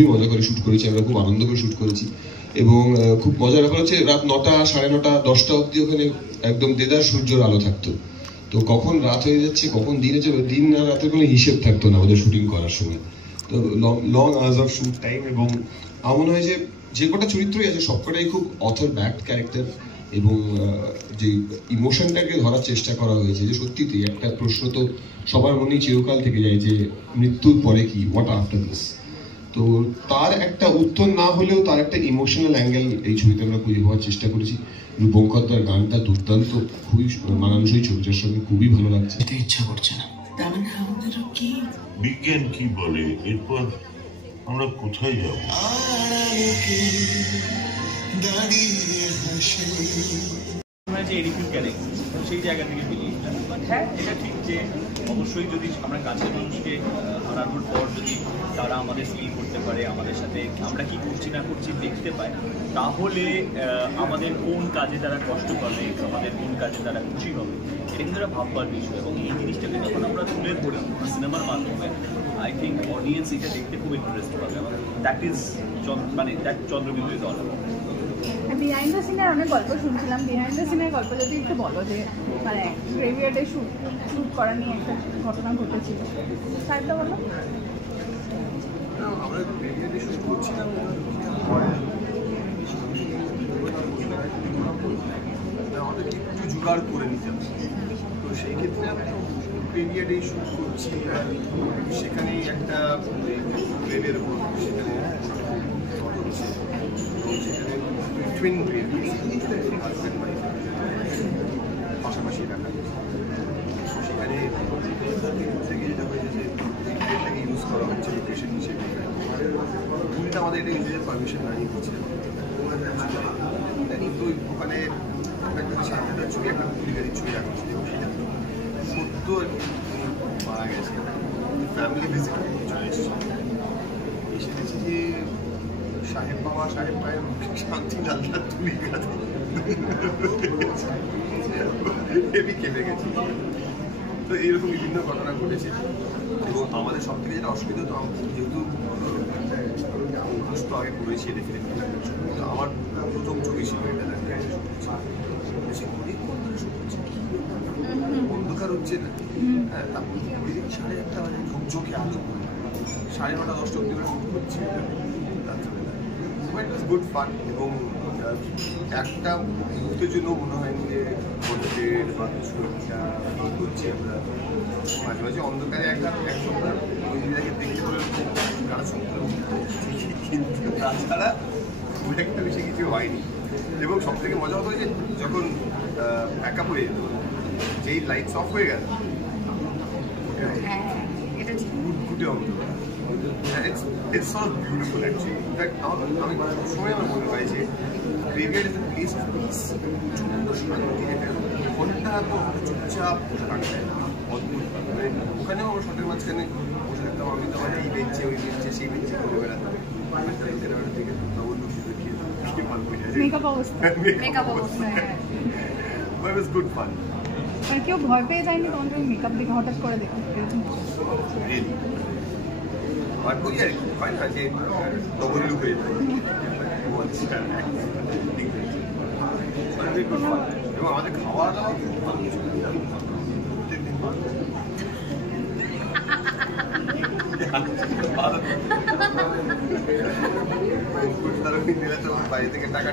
খুবই মজা করে শ্যুট করেছি, আমরা খুব আনন্দ করে শ্যুট করেছি। এবং খুব মজার ব্যাপার হচ্ছে রাত 9টা, 9:30, 10টা অব্দি ওখানে একদম দেদার সূর্যের আলো থাকতো। তো কখন রাত হয়ে যাচ্ছে, কখন দিন হয়ে যাবে, দিন আর রাতের কোনো হিসেব থাকতো না ওদের শুটিং করার সময়। তো long hours of shoot time. এবং আমার মনে হয় যে কটা চরিত্রই আছে সবকটাই খুব অথর ব্যাকড ক্যারেক্টার। এবং যে ইমোশনটাকে ধরার চেষ্টা করা হয়েছে, যে সত্যিতেই একটা প্রশ্ন তো সবার মনেই চিরকাল থেকে যায় যে মৃত্যুর পরে কি, হোয়াট আফটার দিস। তো তার একটা উত্তর না হলেও তার একটা ইমোশনাল অ্যাঙ্গেল এই ছবিতে আমরা খুঁজে পাওয়ার চেষ্টা করেছি। রূপঙ্করদার গানটা দুর্দান্ত, খুবই মানানসই ছবিটার সঙ্গে, খুবই ভালো লাগছে। ইচ্ছা করছে না, বিজ্ঞান কি বলে, এরপর আমরা কোথায় যাব? সেই জায়গা থেকে বেরিয়ে বাট হ্যাঁ, এটা ঠিক যে অবশ্যই যদি আমরা কাছের মানুষকে হারানোর পর যদি তারা আমাদের ফিল করতে পারে, আমাদের সাথে আমরা কি করছি না করছি দেখতে পায়, তাহলে আমাদের কোন কাজে তারা কষ্ট পাবে, আমাদের কোন কাজে তারা খুশি হবে, এটা কিন্তু তারা ভাববার বিষয়। এবং এই জিনিসটাকে যখন আমরা তুলে ধরি সিনেমার মাধ্যমে, আই থিঙ্ক অডিয়েন্স এটা দেখতে খুব ইন্টারেস্ট পাবে। দ্যাট ইজ মানে দ্যাট চন্দ্রবিন্দু দল। বিহাইন্ড দ্য সিনের অনেক গল্প শুনছিলাম, বিহাইন্ড দ্য সিনের গল্প যদি একটু বলো, যে মানে গ্রেভিয়ার্ডে শুট করা নিয়ে একটা ঘটনা ঘটেছিল, সাহেবটা বলো। আমরা গ্রেভিয়ার্ডে শুট করছিলাম, আমাদের একটু জোগাড় করে নিতাম। তো সেই ক্ষেত্রে আমরা গ্রেভিয়ার্ডে শুট করছি, সেখানেই একটা গ্রেভের উপর সেখানে টুইন হাজব্যান্ড ওয়াইফ পাশাপাশি রাখা, সেখানে থেকে যেটা হয়েছে যে গ্রেডটাকে ইউজ করা হচ্ছে লোকেশন হিসেবে। ভুলটা আমাদের এটা ইউজের পারমিশন না নিয়ে হচ্ছে, কিন্তু ওখানে একটা ছাত্রটার ছবি, একটা পরিবারের ছবি রাখা হচ্ছে এবং সেটা সত্য মারা গেছে। ফ্যামিলি ভিজিট চলে এসেছে, এসে দেখছি যে সাহেব মায়ের শান্তি আল্লাহ তুলি হেভি কেঁপে গেছি। তো এইরকম বিভিন্ন ঘটনা ঘটেছে। এবং আমাদের সব থেকে যেটা অসুবিধা, তো যেহেতু তো আগে করেছি ডেফিনেটলি, কিন্তু আমার প্রথম ছবি ছিল এটা, অন্ধকার হচ্ছে না, হ্যাঁ, তারপর 1:30 বাজে ঝকঝকে আলো, 9:30, 10টা অব্দি হচ্ছে। ইট ওয়াজ গুড ফান। এবং একটা মুহূর্তের জন্য মনে হয়নি যে কন্টেন্ট বা কিছু একটা করছি আমরা। মাঝে মাঝে অন্ধকারে একদম মহিলাকে দেখতে পেলে গান শুনতে, কিন্তু তাছাড়া খুব একটা বেশি কিছু হয়নি। এবং সব থেকে মজা হতো যে যখন একা হয়ে যেত, যেই লাইটস অফ হয়ে গেল, ঘুটে অন্ধকার। It's so beautiful actually. In fact, আমি সময় আমার মনে হয় যে graveyard is a place of piece. শান্তি, ঘন্টা তো চুপচাপ থাকবে, অদ্ভুত। মানে ওখানেও আমার শটের মাঝখানে বসে থাকতাম, আমি তো আমার এই বেঞ্চে, ওই বেঞ্চে, সেই বেঞ্চে ঘুরে বেড়াতাম। কেউ ভয় পেয়ে যায়নি তোমাদের মেকআপ দেখে হঠাৎ করে দেখো? আর ওই আর কি হয় না যে ডবল লুক হয়ে যায়, এবং আমাদের খাওয়া দাওয়া প্রত্যেকদিন বাইরে থেকে টাকা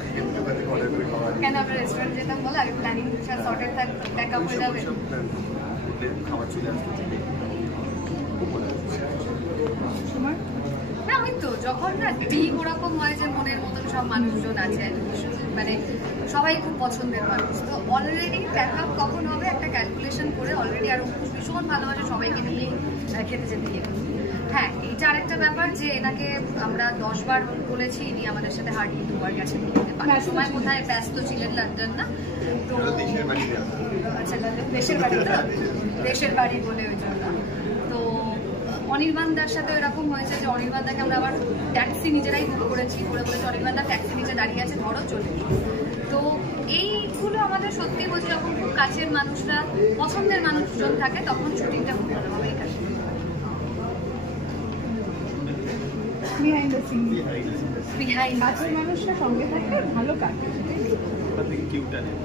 ঠিক দোকান থেকে অর্ডার করে খাওয়া। কেন আমরা রেস্টুরেন্ট যেতাম বলে আগে প্ল্যানিং সর্টেড থাক, ব্যাকআপ হয়ে যাবে, খাবার চলে আসতে। না ওই তো যখন না ঠিক ওরকম হয় যে মনের মতন সব মানুষজন আছে, মানে সবাই খুব পছন্দের মানুষ, তো অলরেডি ব্যাকআপ কখন হবে একটা ক্যালকুলেশন করে অলরেডি আরো ভীষণ ভালোবাসে সবাইকে নিয়ে খেতে যেতে গিয়ে। হ্যাঁ, এইটা আরেকটা ব্যাপার যে এনাকে আমরা 10 বার বলেছি, ইনি আমাদের সাথে হার্ডলি 2 বার গেছেন খেতে। সময় কোথায় ব্যস্ত ছিলেন, লন্ডন না তো, আচ্ছা দেশের বাড়ি, তো দেশের বাড়ি বলে ওই জন্য। তো অনির্বাণদার সাথে এরকম হয়েছে যে অনির্বাণদাকে আমরা আবার ট্যাক্সি নিজেরাই বুক করেছি, বলেছি অনির্বাণদা ট্যাক্সি নিচে দাঁড়িয়ে আছে, ধরো চলে। তো এইগুলো আমাদের সত্যি বলছি, যখন খুব কাছের মানুষরা, পছন্দের মানুষজন থাকে, তখন শুটিংটা খুব ভালোভাবেই কাটে। বিহাইন্ড দ্য সিন বিহাইন্ড কাছের মানুষরা সঙ্গে থাকলে ভালো কাটে ওটা থেকে কিউটা নেই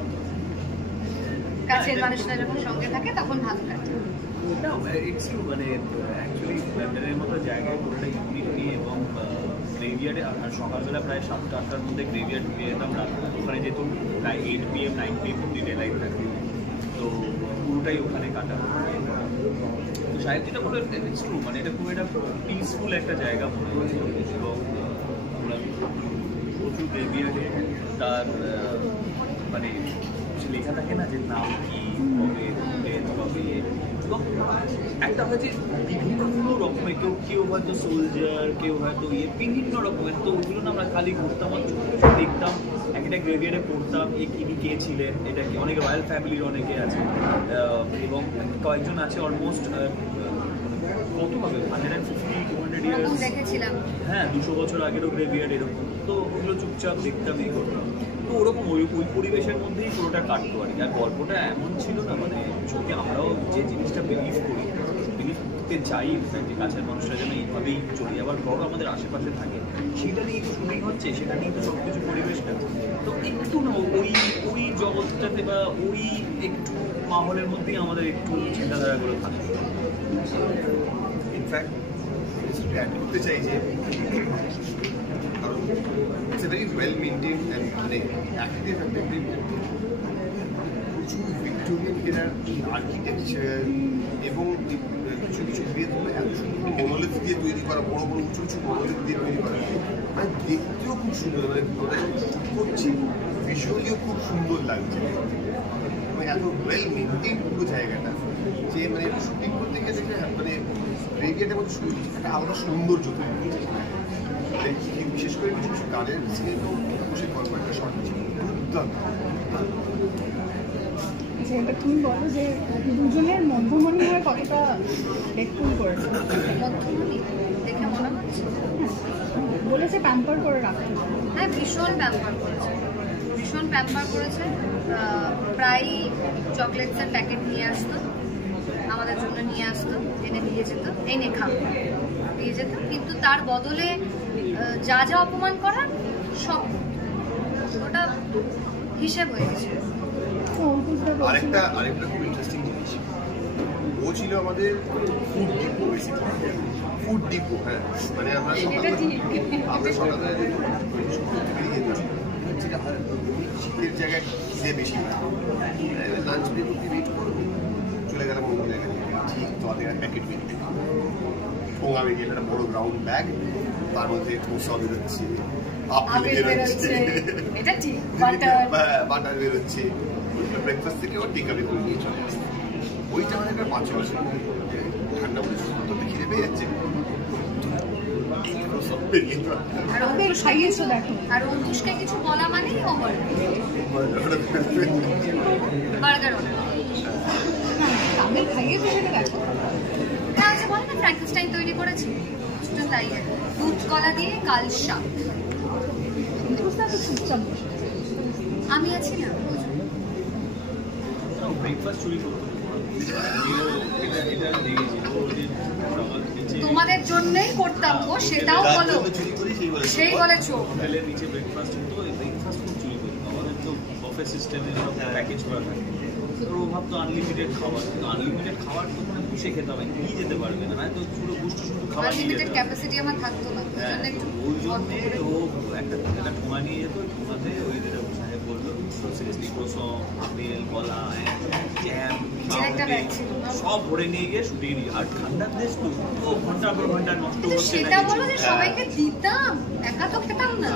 কাছের মানুষরা যখন সঙ্গে থাকে তখন ভালো কাটে। ইটস ট্রু, মানে অ্যাকচুয়ালি ব্যান্ডেলের মতো জায়গায় পুরোটা ইউনিটি এবং গ্রেভিয়ার্ডে আর সকালবেলা প্রায় 7-8টার মধ্যে গ্রেভিয়ার্ড ঢুকে যেতাম, ওখানে যেহেতু প্রায় 8 PM 9 PM অব্দি ডে লাইট থাকে, তো পুরোটাই ওখানে কাটা। তো সাহেব যেটা বলে ইটস ট্রু, মানে এটা খুব একটা পিসফুল একটা জায়গা মনে হয়েছিল এবং প্রচুর গ্রেভিয়ার্ডে তার মানে লেখা থাকে না যে নাম কি কবে কবে, এবং একটা হয়েছে বিভিন্ন রকমের, কেউ হয়তো সোলজার, কেউ হয়তো বিভিন্ন রকমের, তো ওইগুলো না আমরা খালি ঘুরতাম আর ছোটো ছোটো দেখতাম, একটা গ্রেভিয়ারে পড়তাম ইনি কে ছিলেন, এটা কি অনেকে রয়্যাল ফ্যামিলির অনেকে আছে এবং কয়েকজন আছে অলমোস্ট কত হবে 150-200 ইয়ার্স দেখেছিলাম, হ্যাঁ 200 বছর আগেরও গ্রেভিয়ার্ড এরকম, তো ওগুলো চুপচাপ দেখতাম এই করতাম, তো ওরকম ওই পরিবেশের মধ্যেই পুরোটা কাটতো আর কি। আর গল্পটা এমন ছিল না, মানে সত্যি আমরাও যে জিনিসটা বিলিভ করতে চাই যে কাছের মানুষরা যেন এইভাবেই চলি, আবার বড় আমাদের আশেপাশে থাকে, সেটা নিয়েই তো শুটিং হচ্ছে, সেটা নিয়েই তো সব কিছু পরিবেশটা, তো একটু না ওই জগৎটাতে বা ওই একটু মাহলের মধ্যেই আমাদের একটু চিন্তাধারাগুলো থাকে। ইনফ্যাক্ট অ্যাড করতে চাই যে কারণ it's a very well maintain and মানে অ্যাক্টিভ একটা প্রচুর ভিক্টোরিয়ান এরার আর্কিটেকচার এবং কিছু কিছু দিয়ে এত সুন্দর মনোলিথ দিয়ে তৈরি করা, বড় বড় উঁচু উঁচু মনোলিথ দিয়ে তৈরি করা, মানে দেখতেও খুব সুন্দর, মানে ওটা করছি ভিজুয়ালিও খুব সুন্দর লাগছে, মানে এত ওয়েল মেনটেন পুরো জায়গাটা যে মানে শুটিং করতে গিয়ে দেখে মানে রেডিয়াটের মধ্যে একটা আলাদা সৌন্দর্য তৈরি হচ্ছে, বিশেষ করে কিছু কিছু গানের সিনে তো বসে কয়েকটা শর্ট ছিল দুর্দান্ত। এটা তুমি বলো যে দুজনের মধ্যমণি হয়ে কতটা দেখুন করেছে, মধ্যমণি দেখে মনে হচ্ছে বলেছে প্যাম্পার করে রাখতে, হ্যাঁ ভীষণ প্যাম্পার করেছে, প্রায় চকলেটসের প্যাকেট নিয়ে আসতো, আমাদের জন্য নিয়ে আসতো, এনে দিয়ে যেত, এনে খাবো দিয়ে যেত, কিন্তু তার বদলে যা যা অপমান করার সব ওটা হিসেব হয়ে গেছে। আরেকটা খুব ইন্টারেস্টিং জিনিস, ও ছিল আমাদের food depot, basically food depot, হ্যাঁ মানে আমরা সকালে শীতের জায়গায় খিদে বেশি, লাঞ্চ ব্রেক অব্দি ওয়েট করবো, চলে গেলাম অন্য জায়গায়, ঠিক তোমাদের প্যাকেট বেরিয়ে পোঙা বেরিয়ে একটা বড় গ্রাউন্ড ব্যাগ, তার মধ্যে ধোসা বেরোচ্ছে, আপেল বেরোচ্ছে, বাটার বেরোচ্ছে, ব্রেকফাস্ট থেকে ওর টিকা বের করে নিয়ে চলে আসছে। ওইটা মানে একটা 5 বছর ঠান্ডা মধ্যে তো খিদে পেয়ে যাচ্ছে, আর অঙ্কুশকে কিছু বলা মানেই বার্গার বলে না ফ্র্যাঙ্কেনস্টাইন তৈরি করেছি, তাই দুধ কলা দিয়ে কাল শাক, আমি আছি না ব্রেকফাস্ট চুরি করতো, তোমাদের জন্যই করতাম গো, সেটাও বলো, সেই বলে চোখ হোটেলের নিচে ব্রেকফাস্ট হতো, এই ব্রেকফাস্ট খুব চুরি করতো, আমাদের তো বফে সিস্টেমে প্যাকেজ করা থাকে, তো ও ভাবতো আনলিমিটেড খাবার, কিন্তু আনলিমিটেড খাবার তো মানে বসে খেতে হবে, নিয়ে যেতে পারবে না, তো পুরো গুষ্ট শুধু খাবার নিয়ে যেতে হবে, ক্যাপাসিটি আমার থাকতো না, ওই জন্যে ও একটা ঠোঙা নিয়ে যেত, ঠোঙাতে ওই যেটা সাহেব বললো সিরিয়াসলি ক্রোসন, আপেল, কলা, জ্যাম সব ভরে নিয়ে গিয়ে শুটিং নিয়ে, আর ঠান্ডার দেশ তো ও ঘন্টার পর ঘন্টা নষ্ট হচ্ছে, সেটা বলো যে সবাইকে দিতাম, একা তো খেতাম না,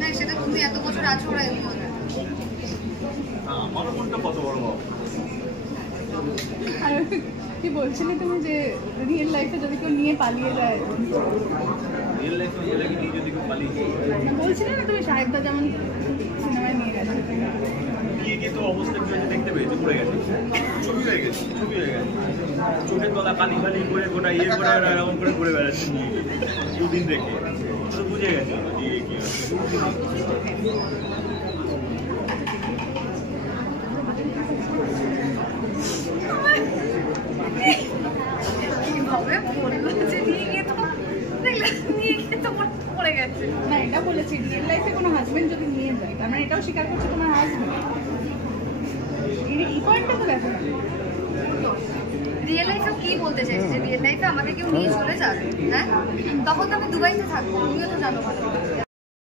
না সেটা তুমি এত বছর আছো ওরা এমনি হবে, আমার মনটা কত বড় বাবা। আর কি বলছিলে তুমি যে রিয়েল লাইফে যদি কেউ নিয়ে পালিয়ে যায়, রিয়েল লাইফে বলে কি যদি কেউ পালিয়ে যায়, বলছিলে না তুমি সাহেবদা যেমন সিনেমায় নিয়ে গেছে, নিয়ে গিয়ে তো অবস্থা কি হয়েছে দেখতে পেয়েছে, পড়ে গেছে, ছবি হয়ে গেছে, চোখের তলা কালি ফালি করে গোটা ইয়ে করে এরকম করে ঘুরে বেড়াচ্ছে দুদিন দেখে, তো বুঝে গেছে কিভাবে বললো যে বলেছি রিয়েল লাইফে কোনো হাজবেন্ড যদি নিয়ে যায় তার মানে এটাও স্বীকার করছে তোমার হাজবেন্ড, এই পয়েন্টটা তো দেখো। রিয়েল লাইফে কি বলতে চাইছি যে রিয়েল লাইফে আমাকে কেউ নিয়ে চলে যাবে, হ্যাঁ তখন তো আমি দুবাইতে থাকবো, তুমিও তো জানো ভালো।